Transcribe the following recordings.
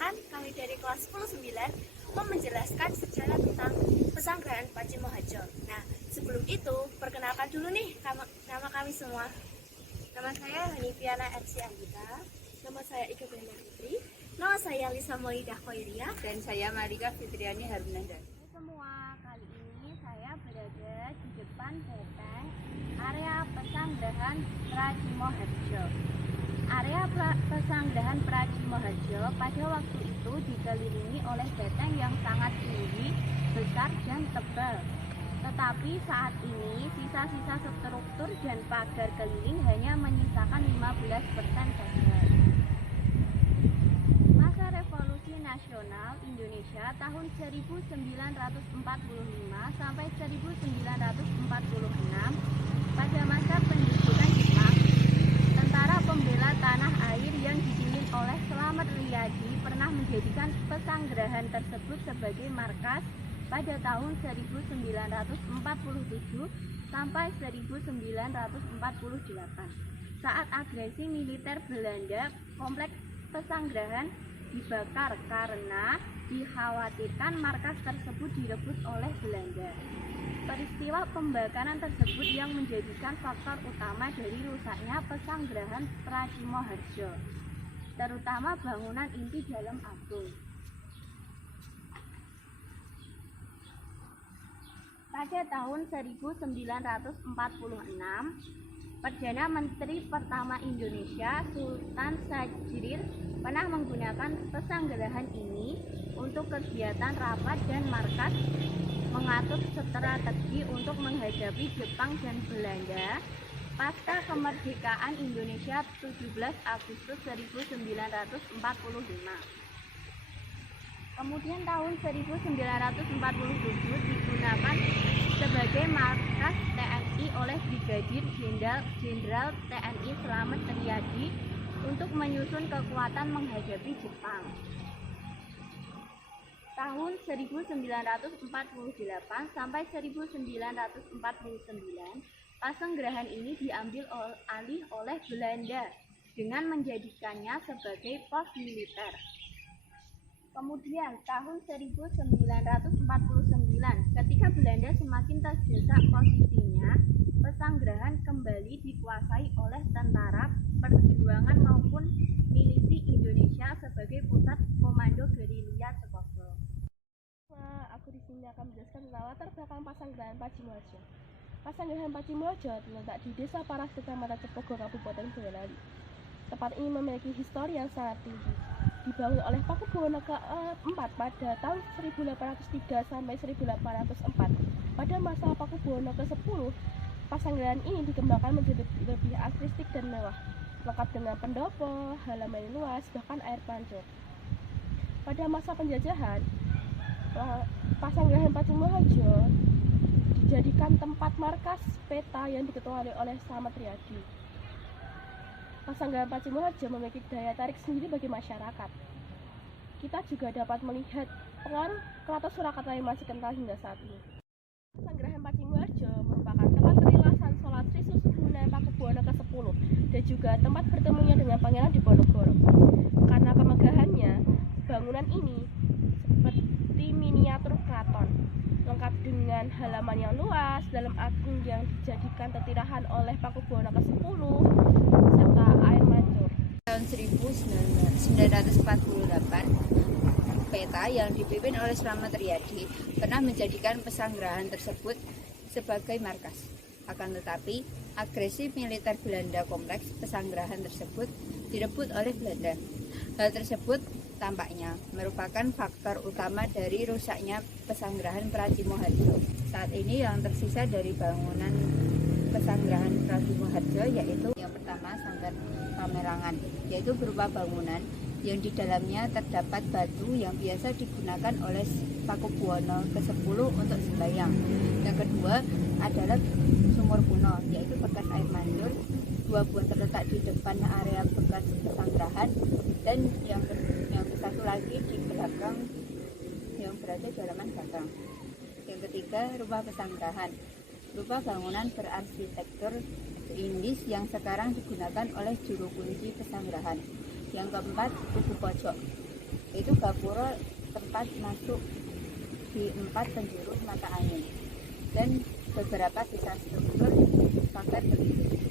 Perkenalkan, kami dari kelas 109 mau menjelaskan sejarah tentang Pesanggrahan Pacimoharjo. Nah, sebelum itu, perkenalkan dulu nih nama kami semua. Nama saya Hanifiana Ersi Anggita. Nama saya Ika Brenda Fitri. Nama saya Lisa Molidah Khoiria. Dan saya Marika Fitriani Harunanda. Semua, kali ini saya berada di depan benteng area Pesanggrahan Pacimoharjo. Area Pesanggrahan Pacimoharjo pada waktu itu dikelilingi oleh benteng yang sangat tinggi, besar, dan tebal. Tetapi saat ini sisa-sisa struktur dan pagar keliling hanya menyisakan 15% saja. Masa Revolusi Nasional Indonesia tahun 1945 sampai 1946, pada masa pendudukan Jepang, tentara pembela tanah air yang dipimpin oleh Slamet Riyadi pernah menjadikan pesanggrahan tersebut sebagai markas pada tahun 1947 sampai 1948. Saat agresi militer Belanda, kompleks pesanggrahan dibakar karena dikhawatirkan markas tersebut direbut oleh Belanda. Peristiwa pembakaran tersebut yang menjadikan faktor utama dari rusaknya Pesanggrahan Pacimoharjo, terutama bangunan inti dalam Agung. Pada tahun 1946, Perdana Menteri pertama Indonesia, Sultan Syahrir, pernah menggunakan pesanggrahan ini untuk kegiatan rapat dan markas, mengatur strategi untuk menghadapi Jepang dan Belanda pasca kemerdekaan Indonesia 17 Agustus 1945. Kemudian tahun 1947 digunakan sebagai markas TNI oleh Brigadir Jenderal TNI Slamet Riyadi untuk menyusun kekuatan menghadapi Jepang. Tahun 1948 sampai 1949, pesanggrahan ini diambil alih oleh Belanda dengan menjadikannya sebagai pos militer. Kemudian tahun 1949, ketika Belanda semakin terdesak posisinya, pesanggrahan kembali dikuasai oleh tentara perjuangan maupun milisi Indonesia sebagai pusat komando gerilya Sekoko. Aku di sini akan menjelaskan tentang latar belakang Pesanggrahan Pacimoharjo. Pesanggrahan Pacimoharjo terletak di Desa Paras, Kecamatan Cepogo, Kabupaten Boyolali. Tempat ini memiliki histori yang sangat tinggi. Dibangun oleh Pakubuwono ke-4 pada tahun 1803 sampai 1804. Pada masa Pakubuwono ke-10, pesanggrahan ini dikembangkan menjadi lebih artistik dan mewah, lengkap dengan pendopo, halaman luas, bahkan air mancur. Pada masa penjajahan, Pesanggrahan Pacimoharjo dijadikan tempat markas peta yang diketuai oleh Slamet Riyadi. Pesanggrahan Pacimoharjo memiliki daya tarik sendiri bagi masyarakat. Kita juga dapat melihat pengaruh Keraton Surakarta yang masih kental hingga saat ini. Pesanggrahan Pacimoharjo merupakan tempat perilasan sholat Sri Susuhunan Pakubuwono ke-10 dan juga tempat bertemunya dengan Pangeran Diponegoro. Karena kemegahannya, bangunan ini seperti miniatur keraton, lengkap dengan halaman yang luas, dalam agung yang dijadikan tetirahan oleh Pakubuwono ke-10, serta air mancur. Tahun 1948, peta yang dipimpin oleh Slamet Riyadi pernah menjadikan pesanggrahan tersebut sebagai markas. Akan tetapi, agresi militer Belanda kompleks pesanggrahan tersebut direbut oleh Belanda. Hal tersebut tampaknya merupakan faktor utama dari rusaknya Pesanggrahan Pacimoharjo. Saat ini yang tersisa dari bangunan Pesanggrahan Pacimoharjo yaitu yang pertama Sanggar Pamerangan, yaitu berupa bangunan yang di dalamnya terdapat batu yang biasa digunakan oleh Pakubuwono ke-10 untuk sembahyang. Yang kedua adalah sumur kuno, yaitu bekas air mancur, 2 buah terletak di depan area bekas pesanggrahan, dan yang satu lagi di belakang yang berada di halaman belakang. Yang ketiga, rumah pesanggrahan, berupa bangunan berarsitektur Indis yang sekarang digunakan oleh juru kunci pesanggrahan. Yang keempat, tugu pojok, Itu gapura tempat masuk di 4 penjuru mata angin dan beberapa sisa struktur sampai berdiri.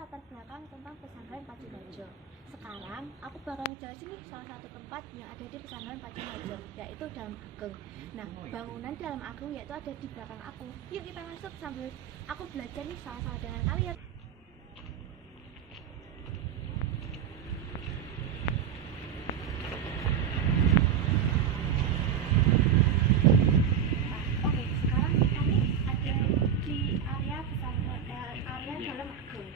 latar belakang tentang pesanggrahan Pacimaja. Sekarang aku bakal ngejelasin nih salah satu tempat yang ada di pesanggrahan Pacimaja, yaitu Dalam Ageng. Nah, bangunan Dalam Ageng yaitu ada di belakang aku. Yuk kita masuk sambil aku belajar nih sama-sama dengan kalian. Oke, sekarang kita nih ada di area pesanggrahan, area Dalam Ageng.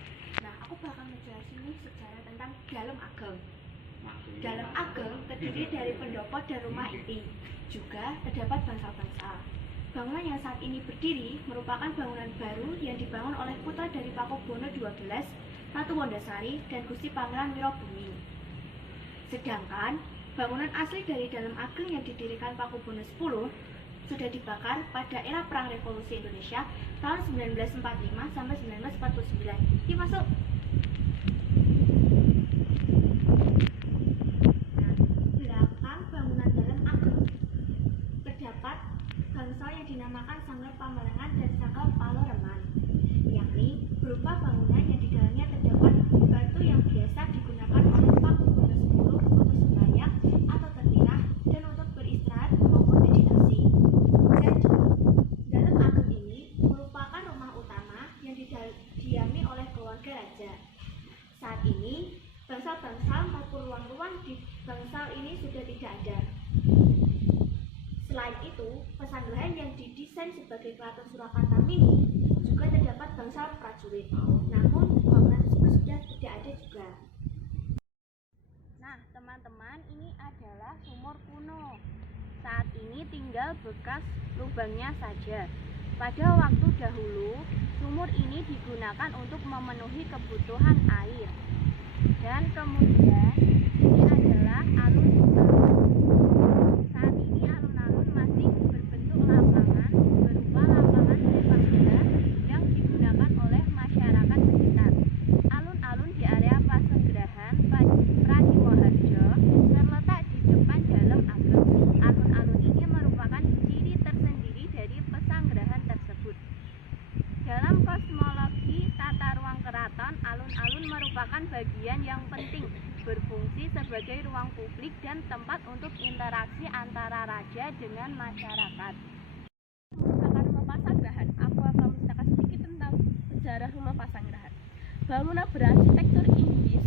Nah, aku bakal ngejelasin nih sejarah tentang Dalam Ageng. Dalam Ageng terdiri dari pendopo dan rumah inti. Juga terdapat bangsal-bangsal. Bangunan yang saat ini berdiri merupakan bangunan baru yang dibangun oleh putra dari Pakubono XII, Ratu Wondasari, dan Gusti Pangeran Wirabumi. Sedangkan bangunan asli dari Dalam Ageng yang didirikan Pakubono X sudah dibakar pada era Perang Revolusi Indonesia tahun 1945 sampai 1949. Yuk masuk. Belakang bangunan Dalam Ageng terdapat bangsal yang dinamakan Sanggar Pamalengan dan Sanggar Paloreman, yakni berupa bangunan yang di dalamnya terdapat batu yang biasa digunakan oleh Pakubono X untuk sembahyang atau tertirah dan untuk beristirahat maupun meditasi. Jadi, Dalam Ageng ini merupakan rumah utama yang didiami oleh keluarga raja. Saat ini, bangsal-bangsal maupun ruang-ruang di bangsal ini sudah tidak ada. Selain itu, pesanggrahan yang didesain sebagai keraton Surakarta mini juga terdapat bangsal prajurit. Namun, bangunan tersebut sudah tidak ada juga. Nah, teman-teman, ini adalah sumur kuno. Saat ini tinggal bekas lubangnya saja. Pada waktu dahulu, sumur ini digunakan untuk memenuhi kebutuhan air. Dan kemudian, ini adalah alun-alun. Saat ini alun-alun masih berbentuk lapangan berupa lapangan sepak bola yang digunakan oleh masyarakat sekitar. Alun-alun di area Pasanggrahan Pracimoharjo terletak di depan Dalam Ageng. Alun-alun ini merupakan ciri tersendiri dari pesanggrahan tersebut. Dalam kosmologi tata ruang keraton, alun-alun merupakan bagian yang penting, berfungsi sebagai ruang publik dan tempat untuk interaksi antara raja dengan masyarakat. Merupakan rumah Pasanggrahan, aku akan menceritakan sedikit tentang sejarah rumah Pasanggrahan. Bangunan berarsitektur Inggris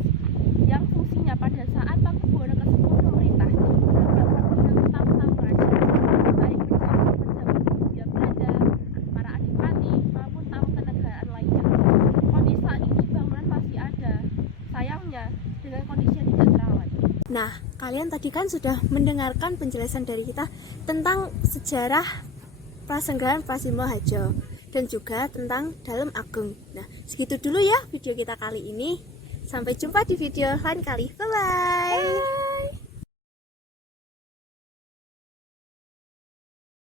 yang fungsinya pada saat Pakubono ke-10 memerintah beberapa tahun raja, baik menjaga pejabat Hindia Belanda, para adipati maupun tamu kenegaraan lainnya. Kondisi saat ini bangunan masih ada, sayangnya dengan kondisi yang tidak terawat. Nah, kalian tadi kan sudah mendengarkan penjelasan dari kita tentang sejarah Pasanggrahan Pacimaharjo dan juga tentang Dalam Ageng. Nah, segitu dulu ya video kita kali ini. Sampai jumpa di video lain kali. Bye-bye.